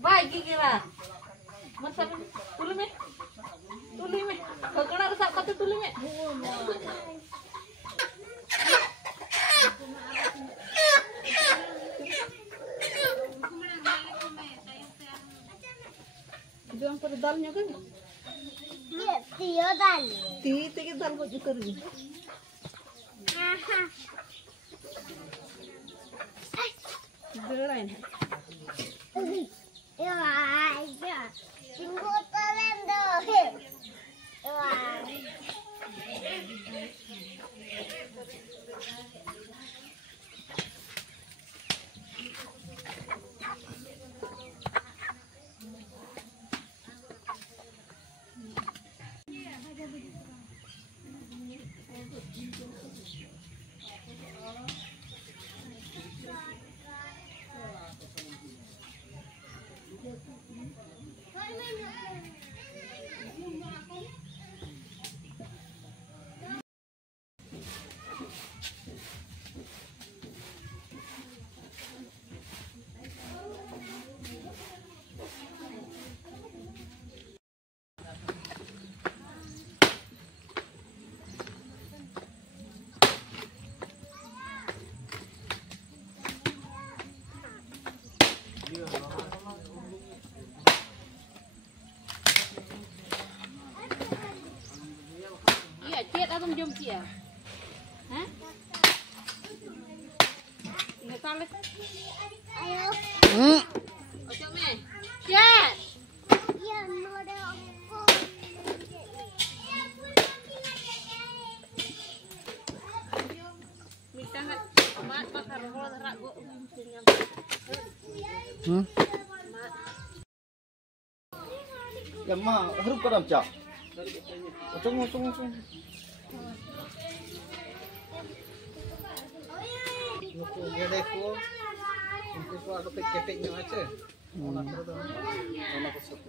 Baik kira. Masa tuli me. Tuli me. Kau kena rusak kata tuli me. Juang pada dalnya kan? Iya, tiga dal. Tiga dal kau juga ni. Berain. Ya, ya. Tunggu talendo. Wah. Iya, cek atau jom kia. Hah? Ini kali. Ayo. Ojo me. Cek. Ya, model aku. Minta nggak? Mat bakar roll rak go. Yang mah harus kadam cak. Tunggu. Nuku gede ko. Nuku ko ada keteknya aja. Ona ko do. Ona ko satu.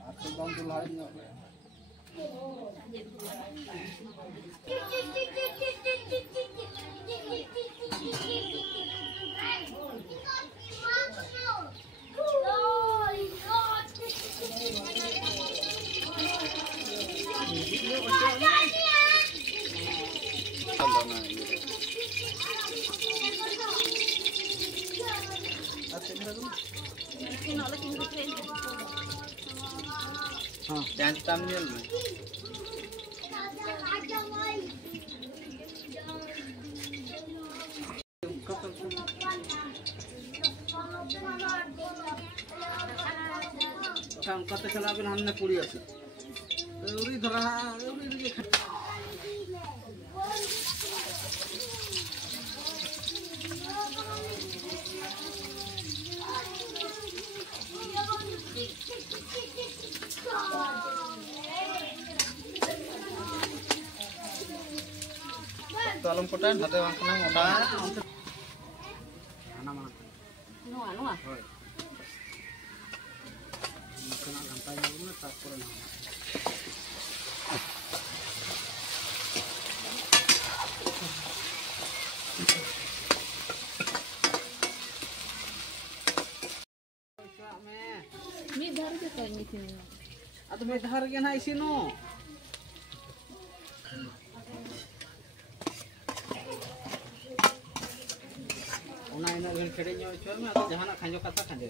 Aku bantu lain nggak? Jangan tamil. Kan kata selain hanne puri আছে উড়ি ধরা উড়ি দিকে Dalam kotaan hati orang kena modal. Mana? Anu. Kena lantainya mana tak pernah. Mid hari ke kau ni sini. Atau medhar ke na isino. Ona ina gen kede nyo chol me atau jahanak khanjo kata khanje.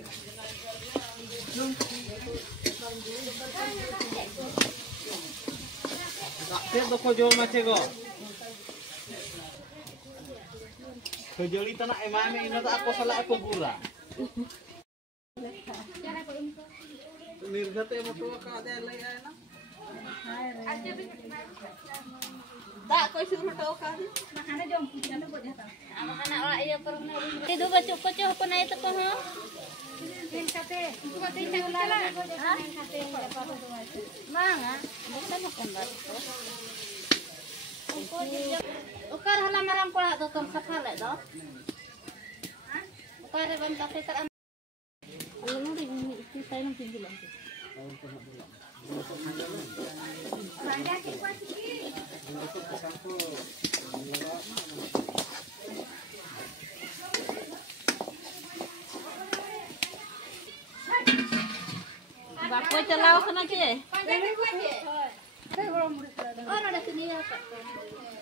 Te doko jol mace go. Kejoli tanah emame ina ta aku salah aku gura. Nirgate moto ka ada lai na. Tak kau suruh tahu kan? Makanya jom kita buat jatah. Anak orang iya pernah. Itu baca kocok apa naik tu kau? Main kate. Buat ini lah. Main kate. Mana? Bukan makan batu. Ukar halam maram kolah tu kam sapal le do. Ukar bam tak ter am. Lalu ni itu saya nak tinggal lagi. Banyak ke kuat sih. Bapak celau sana ke? Oh, ada sini ya, Pak.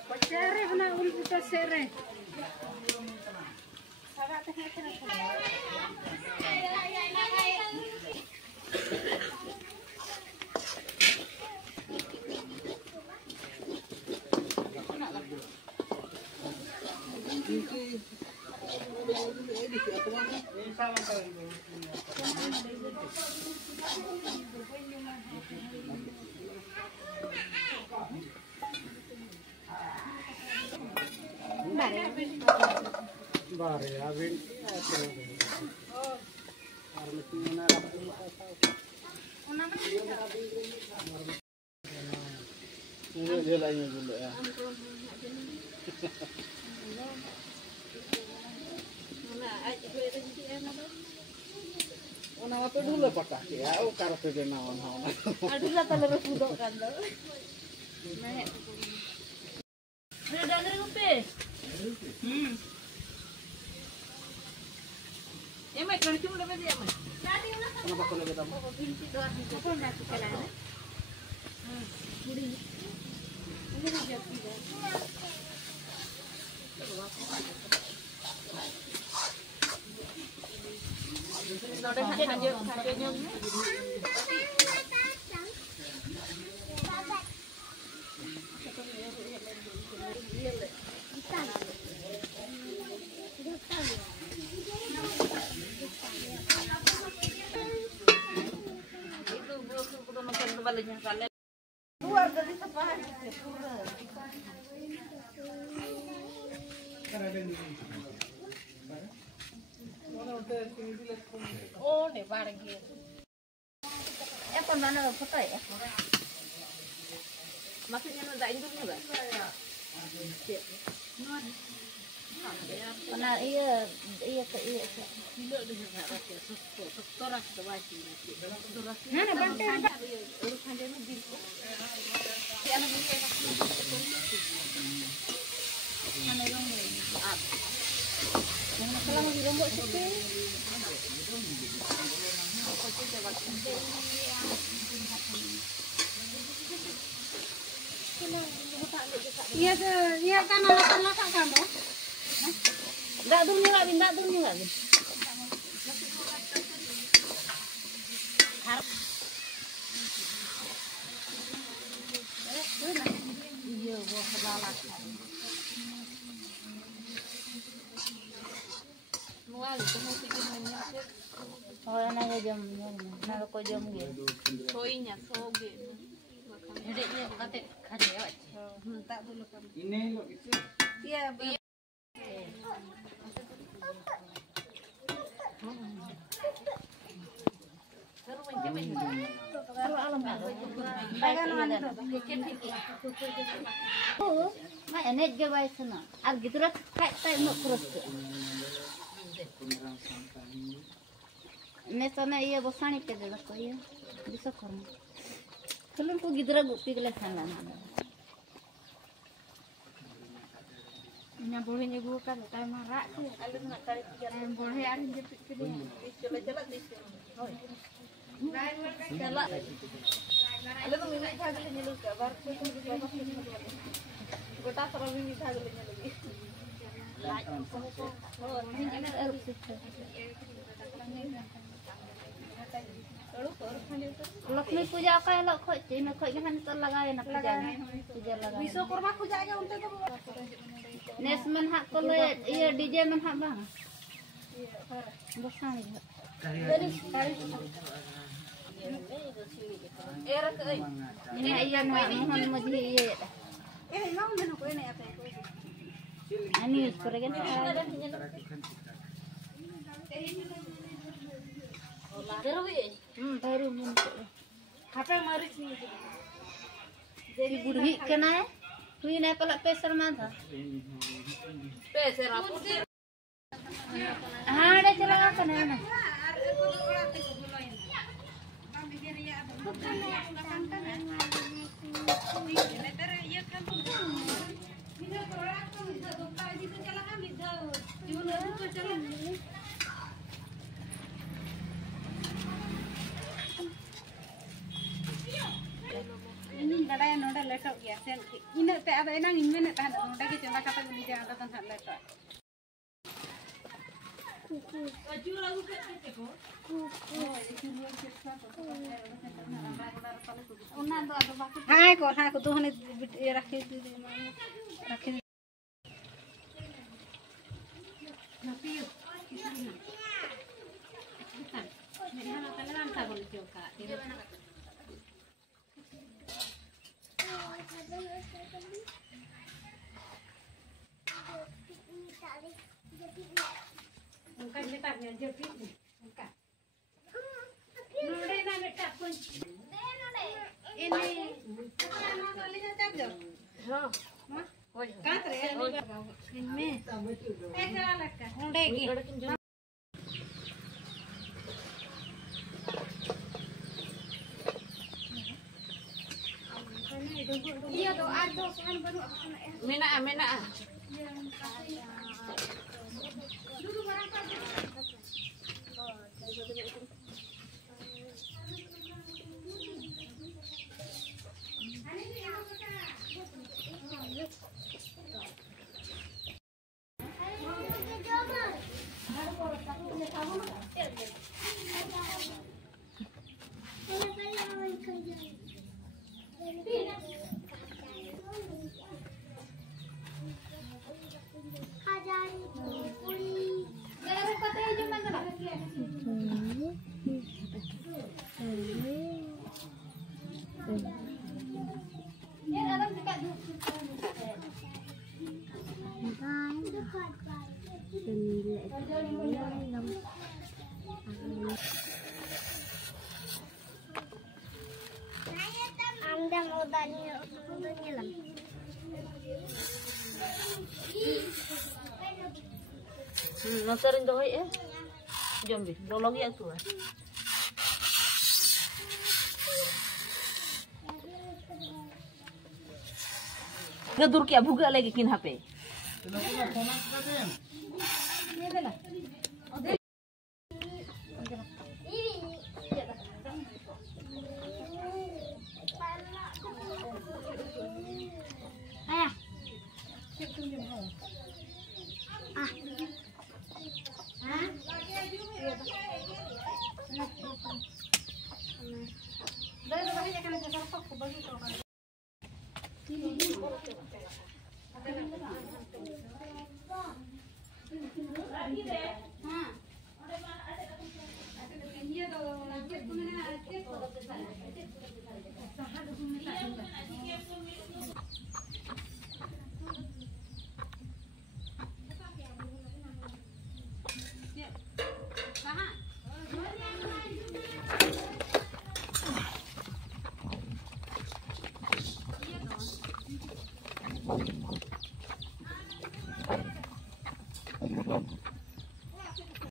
Pacare na ul puta sere. Bare abin ini dia lainnya dulu ya. Nama tu dulu pakai ya, kartu dia nawan. Aduh lah kalau rusudok kan tuh. Naik. Sudah dari rupiah. Emak kalau cuma dapat dia emak. Kenapa kalau kita mau? Keluar dari sepahan. Oh, nih bareng gitu. Mana foto ya? Maksudnya nunda induknya enggak? Mana iya ke iya. Mana banteng? Kalau mau dirombok sih. Iya kan anak-anak kamu. Enggak dunia lagi. Iya, gua kelalak. Nual itu mesti gimana? Oh, nanya jam. Nalo ko jam gitu. Soinya soge. Jadi dia kate karya. Tak dulu kan. Ini loh itu. Iya, Mak enek ge bae sana. Ar gitu lah kayak tay mau terus. Nesana iya bosani ke dela ko iya. Bisa korma. Kalau ko gidra gupi gele sana. Nya boleh nyegu kan tay marak sih. alin nak tarik jalan. Boleh ari jepit ke dia. Coba-coba di sini. Jalan. Alin tuh minat jalannya lu ke bar tuh di bawah sini. Gua tak terlalu minat jalannya lagi. Oh, ini ada erupsi. Lakshmi पूजा का लोग खोज इन खोज के हन तो लगाए ना पूजा लगा विश्वकर्मा पूजा के उनते तो नेस मन हाथ को ले ये डीजे मन हाथ बा बसाई era ke ini iya mohon mujhe ये naon dulu ko ini apa ani use करे kan baru mun apa maris ni jadi budhi kena है हुई ना पला पेसर मा था peser apa हां डे चला कना ना Ini badai noda letok ya, sen ini teh ada enang ini nih tahan noda kita cuma kata beli jangan kata tahan letok. Hai kok tuh nih rakit rakit. Tapi bukan, ini hanya kalian tak boleh juga. Bukan kita nyajepit nih, bukan. Node na betak pun. Ini apa kalinya charger? हाँ Mah? Katre ini. Ekala lekka. Node ki. Iya tuh ada kan baru Mina duduk barang Nasarin doy Jambi, lologi atu. Ngedur kia buka lagi kin HP. Ayah. Ah.